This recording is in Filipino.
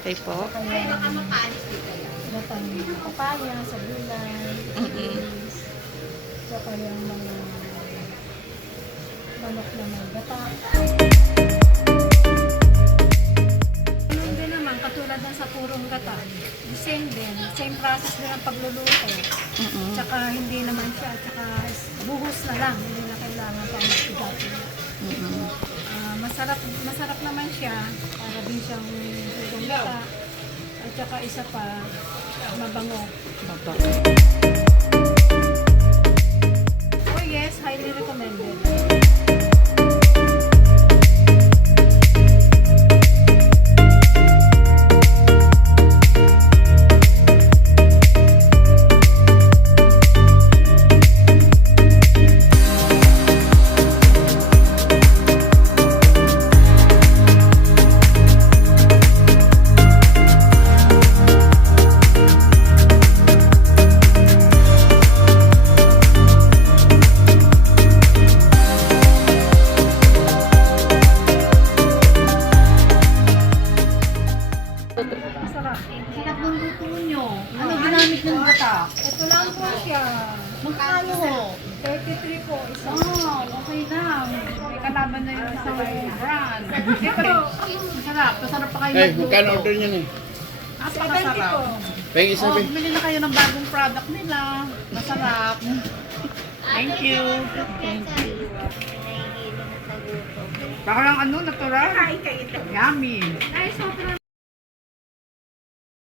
Okay po. Papaya, sabulan, saka yung mga manok na may gata. Ganun din naman, katulad ng sa purong gata. Same din, same process din ang pagluluto. Tsaka hindi naman siya, tsaka buhos na lang, hindi na kailangan pa magsigatin. Masarap naman siya, para din siyang purong gata. At saka isa pa, mabango. Oh yes, highly recommended. Masarap. Sarap ng luto nyo. Ano ginamit ng gata? Ito lang po siya. Magkano ho? 33 po isa. Oh, okay lang. May kalaban na yung isang brand. Siyempre, masarap. Masarap pa kayo Eh, magluto. magkano order niyan eh? Napakasarap. Pengi Oh, sabi. bumili na kayo ng bagong product nila. Masarap. Thank you. Thank you. Parang ano, natural. Yummy.